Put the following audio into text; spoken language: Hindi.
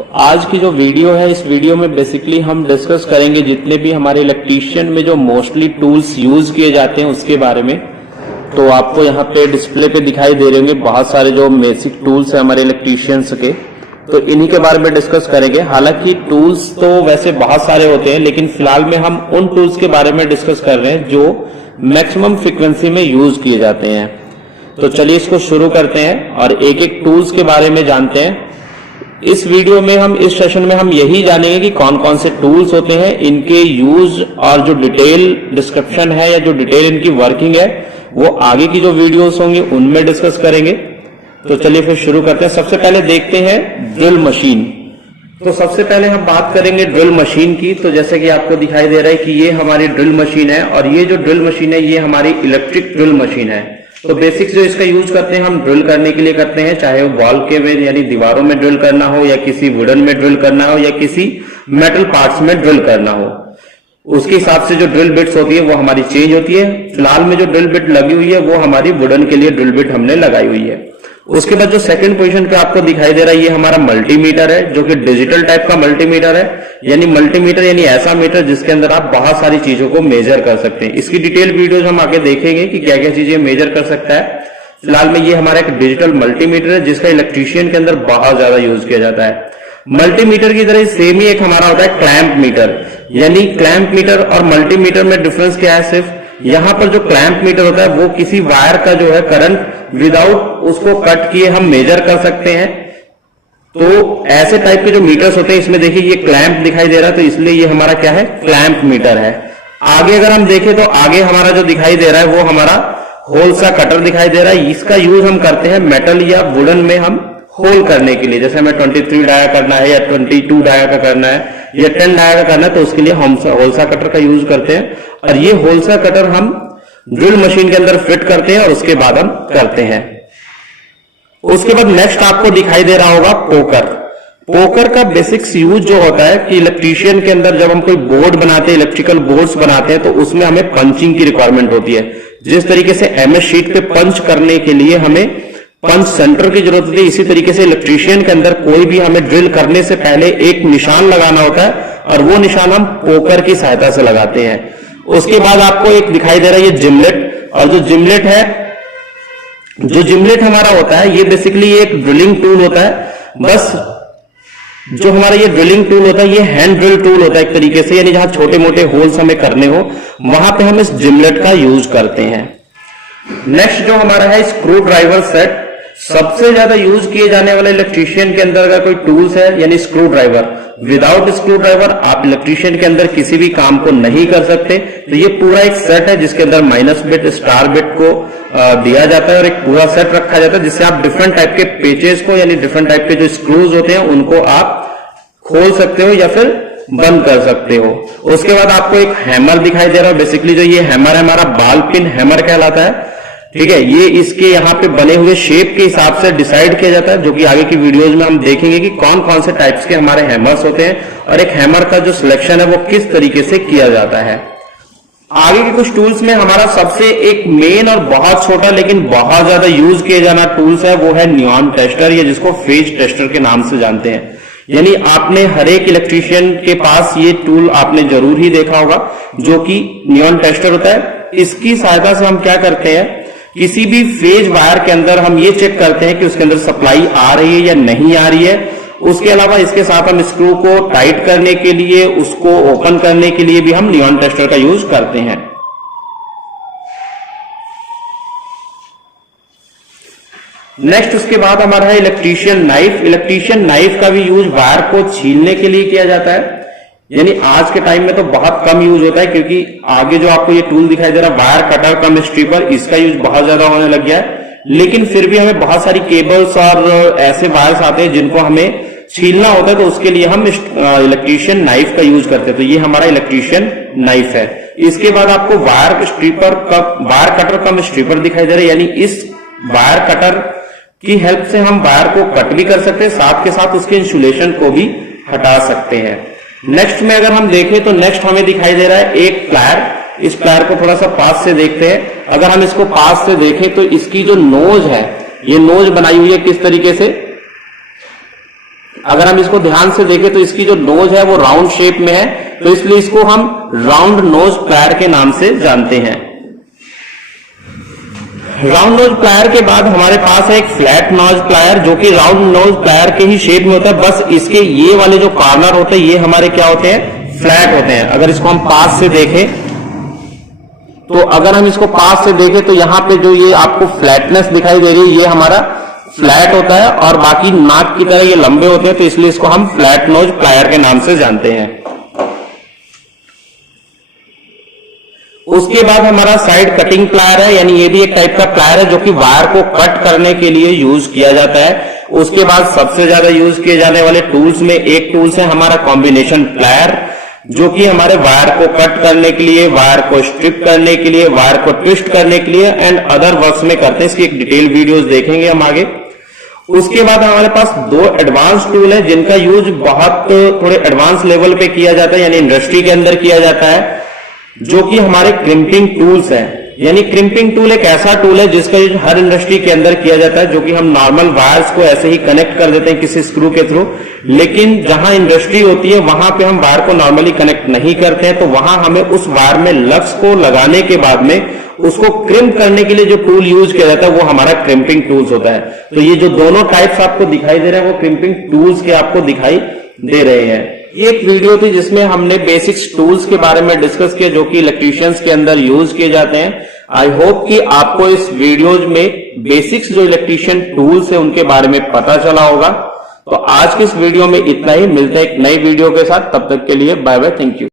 तो आज की जो वीडियो है, इस वीडियो में बेसिकली हम डिस्कस करेंगे जितने भी हमारे इलेक्ट्रीशियन में जो मोस्टली टूल्स यूज किए जाते हैं उसके बारे में। तो आपको यहाँ पे डिस्प्ले पे दिखाई दे रहे होंगे बहुत सारे जो बेसिक टूल्स है हमारे इलेक्ट्रीशियंस के, तो इन्हीं के बारे में डिस्कस करेंगे। हालांकि टूल्स तो वैसे बहुत सारे होते हैं, लेकिन फिलहाल में हम उन टूल्स के बारे में डिस्कस कर रहे हैं जो मैक्सिमम फ्रीक्वेंसी में यूज किए जाते हैं। तो चलिए इसको शुरू करते हैं और एक एक टूल्स के बारे में जानते हैं। इस वीडियो में हम, इस सेशन में हम यही जानेंगे कि कौन कौन से टूल्स होते हैं, इनके यूज और जो डिटेल डिस्क्रिप्शन है या जो डिटेल इनकी वर्किंग है वो आगे की जो वीडियोस होंगी उनमें डिस्कस करेंगे। तो चलिए फिर शुरू करते हैं। सबसे पहले देखते हैं ड्रिल मशीन। तो सबसे पहले हम बात करेंगे ड्रिल मशीन की। तो जैसे कि आपको दिखाई दे रहा है कि ये हमारी ड्रिल मशीन है और ये जो ड्रिल मशीन है ये हमारी इलेक्ट्रिक ड्रिल मशीन है। तो बेसिक्स जो इसका यूज करते हैं हम ड्रिल करने के लिए करते हैं, चाहे वो वॉल के में यानी दीवारों में ड्रिल करना हो या किसी वुडन में ड्रिल करना हो या किसी मेटल पार्ट्स में ड्रिल करना हो। उसके हिसाब से जो ड्रिल बिट्स होती है वो हमारी चेंज होती है। फिलहाल में जो ड्रिल बिट लगी हुई है वो हमारी वुडन के लिए ड्रिल बिट हमने लगाई हुई है। उसके बाद जो सेकंड पोजीशन पे आपको दिखाई दे रहा है ये हमारा मल्टीमीटर है, जो कि डिजिटल टाइप का मल्टीमीटर है। यानी मल्टीमीटर यानी ऐसा मीटर जिसके अंदर आप बहुत सारी चीजों को मेजर कर सकते हैं। इसकी डिटेल वीडियोस हम आगे देखेंगे कि क्या क्या चीजें मेजर कर सकता है। फिलहाल में ये हमारा एक डिजिटल मल्टीमीटर है जिसका इलेक्ट्रीशियन के अंदर बहुत ज्यादा यूज किया जाता है। मल्टीमीटर की तरह सेम ही एक हमारा होता है क्लैंप मीटर। यानी क्लैंप मीटर और मल्टीमीटर में डिफरेंस क्या है, सिर्फ यहां पर जो क्लैंप मीटर होता है वो किसी वायर का जो है करंट विदाउट उसको कट किए हम मेजर कर सकते हैं। तो ऐसे टाइप के जो मीटर्स होते हैं, इसमें देखिए ये क्लैंप दिखाई दे रहा है तो इसलिए ये हमारा क्या है, क्लैंप मीटर है। आगे अगर हम देखें तो आगे हमारा जो दिखाई दे रहा है वो हमारा होल सा कटर दिखाई दे रहा है। इसका यूज हम करते हैं मेटल या वुडन में हम होल करने के लिए। जैसे हमें 23 डाया करना है या 22 डाया का करना है या 10 डाया का करना है तो उसके लिए हम होलसा कटर का यूज करते हैं। और ये होलसा कटर हम ड्रिल मशीन के अंदर फिट करते हैं और उसके बाद हम करते हैं। उसके बाद नेक्स्ट आपको दिखाई दे रहा होगा पोकर। पोकर का बेसिक्स यूज जो होता है कि इलेक्ट्रीशियन के अंदर जब हम कोई बोर्ड बनाते हैं, इलेक्ट्रिकल बोर्ड्स बनाते हैं, तो उसमें हमें पंचिंग की रिक्वायरमेंट होती है। जिस तरीके से एमएस शीट पे पंच करने के लिए हमें पंच सेंटर की जरूरत होती है, इसी तरीके से इलेक्ट्रीशियन के अंदर कोई भी हमें ड्रिल करने से पहले एक निशान लगाना होता है और वो निशान हम पोकर की सहायता से लगाते हैं। उसके बाद आपको एक दिखाई दे रहा है ये जिमलेट। और जो जिमलेट है, जो जिमलेट हमारा होता है ये बेसिकली एक ड्रिलिंग टूल होता है। बस जो हमारा ये ड्रिलिंग टूल होता है ये हैंड ड्रिल टूल होता है एक तरीके से, यानी जहां छोटे मोटे होल्स हमें करने हो वहां पे हम इस जिमलेट का यूज करते हैं। नेक्स्ट जो हमारा है स्क्रू ड्राइवर सेट। सबसे ज्यादा यूज किए जाने वाले इलेक्ट्रीशियन के अंदर का कोई टूल्स है यानी screw driver. Without screw driver आप इलेक्ट्रीशियन के अंदर किसी भी काम को नहीं कर सकते। तो ये पूरा एक सेट है जिसके अंदर माइनस बिट, स्टार बिट को दिया जाता है और एक पूरा सेट रखा जाता है जिससे आप डिफरेंट टाइप के पेचेस को यानी डिफरेंट टाइप के जो स्क्रूज होते हैं उनको आप खोल सकते हो या फिर बंद कर सकते हो। उसके बाद आपको एक हैमर दिखाई दे रहा है। बेसिकली जो ये हैमर है हमारा बॉल पिन हैमर कहलाता है। ठीक है, ये इसके यहाँ पे बने हुए शेप के हिसाब से डिसाइड किया जाता है, जो कि आगे की वीडियोज में हम देखेंगे कि कौन कौन से टाइप्स के हमारे हैमर्स होते हैं और एक हैमर का जो सिलेक्शन है वो किस तरीके से किया जाता है। आगे के कुछ टूल्स में हमारा सबसे एक मेन और बहुत छोटा लेकिन बहुत ज्यादा यूज किया जाना टूल्स है वो है नियॉन टेस्टर, या जिसको फेज टेस्टर के नाम से जानते हैं। यानी आपने हर एक इलेक्ट्रीशियन के पास ये टूल आपने जरूर ही देखा होगा जो कि नियॉन टेस्टर होता है। इसकी सहायता से हम क्या करते हैं, किसी भी फेज वायर के अंदर हम ये चेक करते हैं कि उसके अंदर सप्लाई आ रही है या नहीं आ रही है। उसके अलावा इसके साथ हम स्क्रू को टाइट करने के लिए, उसको ओपन करने के लिए भी हम नियॉन टेस्टर का यूज करते हैं। नेक्स्ट उसके बाद हमारा है इलेक्ट्रीशियन नाइफ। इलेक्ट्रीशियन नाइफ का भी यूज वायर को छीलने के लिए किया जाता है। यानी आज के टाइम में तो बहुत कम यूज होता है क्योंकि आगे जो आपको ये टूल दिखाई दे रहा है वायर कटर कम स्ट्रिपर, इसका यूज बहुत ज्यादा होने लग गया है। लेकिन फिर भी हमें बहुत सारी केबल्स और ऐसे वायर्स आते हैं जिनको हमें छीलना होता है, तो उसके लिए हम इलेक्ट्रीशियन नाइफ का यूज करते हैं। तो ये हमारा इलेक्ट्रीशियन नाइफ है। इसके बाद आपको वायर स्ट्रिपर का, वायर कटर कम स्ट्रिपर दिखाई दे रहा है। यानी इस वायर कटर की हेल्प से हम वायर को कट भी कर सकते हैं, साथ के साथ उसके इंसुलेशन को भी हटा सकते हैं। नेक्स्ट में अगर हम देखें तो नेक्स्ट हमें दिखाई दे रहा है एक प्लायर। इस प्लायर को थोड़ा सा पास से देखते हैं। अगर हम इसको पास से देखें तो इसकी जो नोज है, ये नोज बनाई हुई है किस तरीके से, अगर हम इसको ध्यान से देखें तो इसकी जो नोज है वो राउंड शेप में है, तो इसलिए इसको हम राउंड नोज प्लायर के नाम से जानते हैं। राउंड नोज प्लायर के बाद हमारे पास है एक फ्लैट नोज प्लायर, जो कि राउंड नोज प्लायर के ही शेप में होता है, बस इसके ये वाले जो कॉर्नर होते हैं ये हमारे क्या होते हैं, फ्लैट होते हैं। अगर इसको हम पास से देखें तो अगर हम इसको पास से देखें तो यहां पे जो ये आपको फ्लैटनेस दिखाई दे रही है ये हमारा फ्लैट होता है, और बाकी नाक की तरह ये लंबे होते हैं, तो इसलिए इसको हम फ्लैट नोज प्लायर के नाम से जानते हैं। उसके बाद हमारा साइड कटिंग प्लायर है, यानी ये भी एक टाइप का प्लायर है जो कि वायर को कट करने के लिए यूज किया जाता है। उसके बाद सबसे ज्यादा यूज किए जाने वाले टूल्स में एक टूल्स है हमारा कॉम्बिनेशन प्लायर, जो कि हमारे वायर को कट करने के लिए, वायर को स्ट्रिप करने के लिए, वायर को ट्विस्ट करने के लिए एंड अदर वर्क्स में करते हैं। इसकी एक डिटेल वीडियोस देखेंगे हम आगे। उसके बाद हमारे पास दो एडवांस टूल है जिनका यूज बहुत थोड़े एडवांस लेवल पे किया जाता है, यानी इंडस्ट्री के अंदर किया जाता है, जो कि हमारे क्रिम्पिंग टूल्स हैं। यानी क्रिम्पिंग टूल एक ऐसा टूल है जिसका यूज हर इंडस्ट्री के अंदर किया जाता है, जो कि हम नॉर्मल वायर्स को ऐसे ही कनेक्ट कर देते हैं किसी स्क्रू के थ्रू, लेकिन जहां इंडस्ट्री होती है वहां पे हम वायर को नॉर्मली कनेक्ट नहीं करते हैं, तो वहां हमें उस वायर में लक्स को लगाने के बाद में उसको क्रिम्प करने के लिए जो टूल यूज किया जाता है वो हमारा क्रिम्पिंग टूल्स होता है। तो ये जो दोनों टाइप्स आपको दिखाई दे रहे हैं वो क्रिम्पिंग टूल्स के आपको दिखाई दे रहे हैं। ये एक वीडियो थी जिसमें हमने बेसिक्स टूल्स के बारे में डिस्कस किया जो कि इलेक्ट्रीशियंस के अंदर यूज किए जाते हैं। आई होप कि आपको इस वीडियोज में बेसिक्स जो इलेक्ट्रीशियन टूल्स है उनके बारे में पता चला होगा। तो आज की इस वीडियो में इतना ही, मिलते हैं एक नई वीडियो के साथ, तब तक के लिए बाय बाय, थैंक यू।